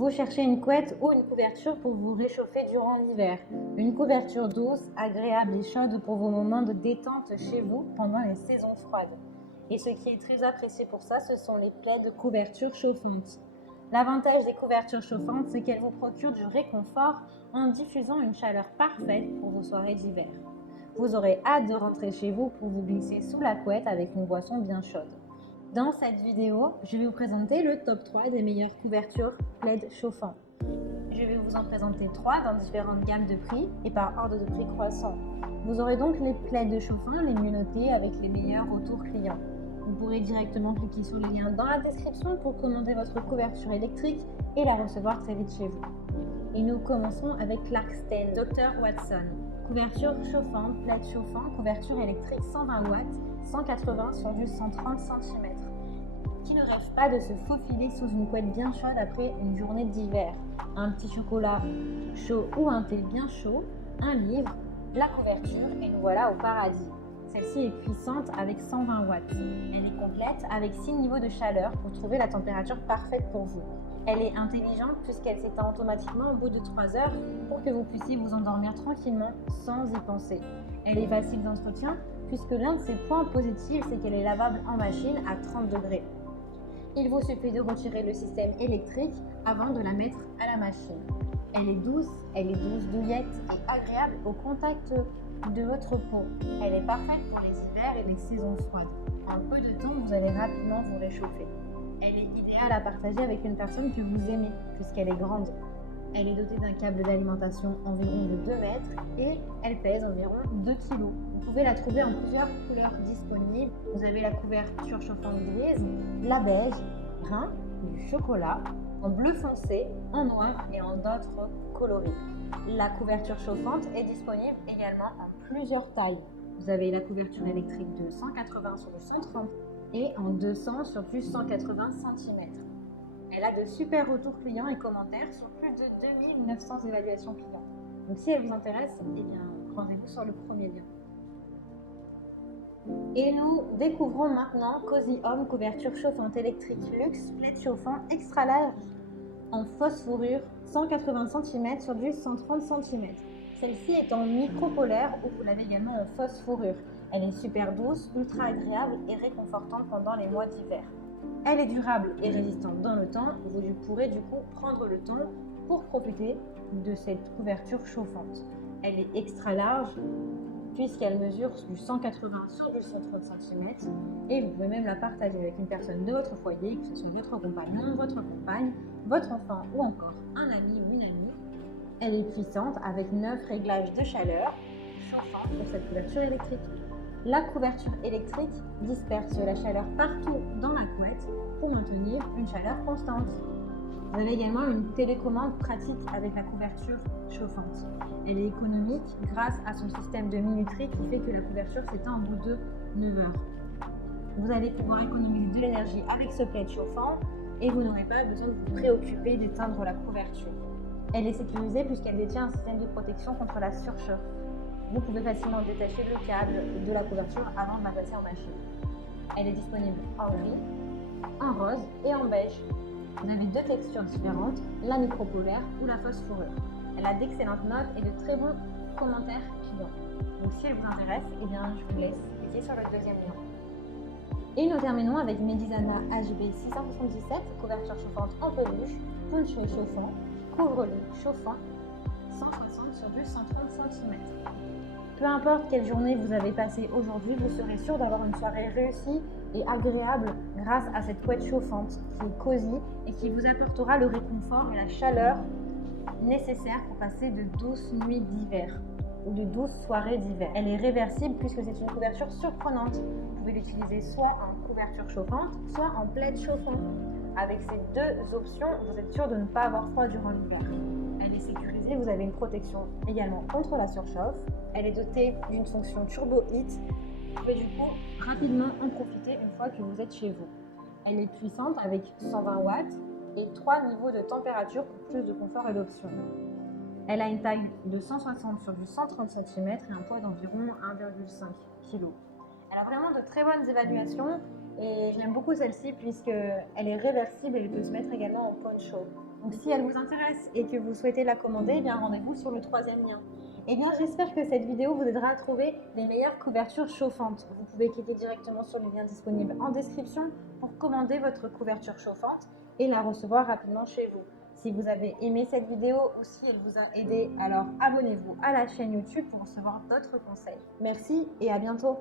Vous cherchez une couette ou une couverture pour vous réchauffer durant l'hiver. Une couverture douce, agréable et chaude pour vos moments de détente chez vous pendant les saisons froides. Et ce qui est très apprécié pour ça, ce sont les plaids de couverture chauffantes. L'avantage des couvertures chauffantes, c'est qu'elles vous procurent du réconfort en diffusant une chaleur parfaite pour vos soirées d'hiver. Vous aurez hâte de rentrer chez vous pour vous glisser sous la couette avec une boisson bien chaude. Dans cette vidéo, je vais vous présenter le top 3 des meilleures couvertures plaids chauffants. Je vais vous en présenter 3 dans différentes gammes de prix et par ordre de prix croissant. Vous aurez donc les plaids chauffants les mieux notés avec les meilleurs retours clients. Vous pourrez directement cliquer sur le lien dans la description pour commander votre couverture électrique et la recevoir très vite chez vous. Et nous commençons avec Clarkston Dr. Watson. Couverture chauffante, plaid chauffant, couverture électrique 120 watts, 180 sur du 130 cm. Qui ne rêve pas de se faufiler sous une couette bien chaude après une journée d'hiver? Un petit chocolat chaud ou un thé bien chaud, un livre, la couverture et nous voilà au paradis. Celle-ci est puissante avec 120 watts. Elle est complète avec 6 niveaux de chaleur pour trouver la température parfaite pour vous. Elle est intelligente puisqu'elle s'éteint automatiquement au bout de 3 heures pour que vous puissiez vous endormir tranquillement sans y penser. Elle est facile d'entretien puisque l'un de ses points positifs, c'est qu'elle est lavable en machine à 30 degrés. Il vous suffit de retirer le système électrique avant de la mettre à la machine. Elle est douce douillette et agréable au contact de votre peau. Elle est parfaite pour les hivers et les saisons froides. En peu de temps, vous allez rapidement vous réchauffer. Elle est idéale à partager avec une personne que vous aimez puisqu'elle est grande. Elle est dotée d'un câble d'alimentation environ de 2 mètres et elle pèse environ 2 kg. Vous pouvez la trouver en plusieurs couleurs disponibles. Vous avez la couverture chauffante grise, la beige, brun, du chocolat, en bleu foncé, en noir et en d'autres coloris. La couverture chauffante est disponible également en plusieurs tailles. Vous avez la couverture électrique de 180 sur du 130 et en 200 sur du 180 cm. Elle a de super retours clients et commentaires sur plus de 2900 évaluations clients. Donc si elle vous intéresse, eh bien, rendez-vous sur le premier lien. Et nous découvrons maintenant Cozy Home couverture chauffante électrique luxe, plaid chauffant extra large en fausse fourrure 180 cm sur du 130 cm. Celle-ci est en micro-polaire ou vous l'avez également en fausse fourrure. Elle est super douce, ultra agréable et réconfortante pendant les mois d'hiver. Elle est durable et résistante dans le temps. Vous pourrez du coup prendre le temps pour profiter de cette couverture chauffante. Elle est extra large puisqu'elle mesure du 180 sur du 130 cm et vous pouvez même la partager avec une personne de votre foyer, que ce soit votre compagnon, votre compagne, votre enfant ou encore un ami ou une amie. Elle est puissante avec 9 réglages de chaleur chauffant pour cette couverture électrique. La couverture électrique disperse la chaleur partout dans la couette pour maintenir une chaleur constante. Vous avez également une télécommande pratique avec la couverture chauffante. Elle est économique grâce à son système de minuterie qui fait que la couverture s'éteint au bout de 9 heures. Vous allez pouvoir économiser de l'énergie avec ce plaid chauffant et vous n'aurez pas besoin de vous préoccuper d'éteindre la couverture. Elle est sécurisée puisqu'elle détient un système de protection contre la surchauffe. Vous pouvez facilement détacher le câble de la couverture avant de la passer en machine. Elle est disponible en gris, en rose et en beige. Vous avez 2 textures différentes, la micro-polaire ou la fausse fourrure. Elle a d'excellentes notes et de très bons commentaires clients. Donc si elle vous intéresse, eh bien, je vous laisse cliquer sur le deuxième lien. Et nous terminons avec Medizana HB 677, couverture chauffante en peluche, punch chauffant, couvre-lit chauffant, 160 sur du 130 cm. Peu importe quelle journée vous avez passée aujourd'hui, vous serez sûr d'avoir une soirée réussie et agréable grâce à cette couette chauffante qui est cosy et qui vous apportera le réconfort et la chaleur nécessaires pour passer de douces nuits d'hiver ou de douces soirées d'hiver. Elle est réversible puisque c'est une couverture surprenante. Vous pouvez l'utiliser soit en couverture chauffante, soit en plaid chauffant. Avec ces 2 options, vous êtes sûr de ne pas avoir froid durant l'hiver. Elle est sécurisée, vous avez une protection également contre la surchauffe. Elle est dotée d'une fonction Turbo Heat. Vous pouvez du coup rapidement en profiter une fois que vous êtes chez vous. Elle est puissante avec 120 watts et 3 niveaux de température pour plus de confort et d'options. Elle a une taille de 160 sur du 130 cm et un poids d'environ 1,5 kg. Elle a vraiment de très bonnes évaluations Et j'aime beaucoup celle-ci puisqu'elle est réversible et elle peut se mettre également en poncho. Donc si elle vous intéresse et que vous souhaitez la commander, eh bien rendez-vous sur le troisième lien. Eh bien j'espère que cette vidéo vous aidera à trouver les meilleures couvertures chauffantes. Vous pouvez cliquer directement sur le lien disponible en description pour commander votre couverture chauffante et la recevoir rapidement chez vous. Si vous avez aimé cette vidéo ou si elle vous a aidé, alors abonnez-vous à la chaîne YouTube pour recevoir d'autres conseils. Merci et à bientôt.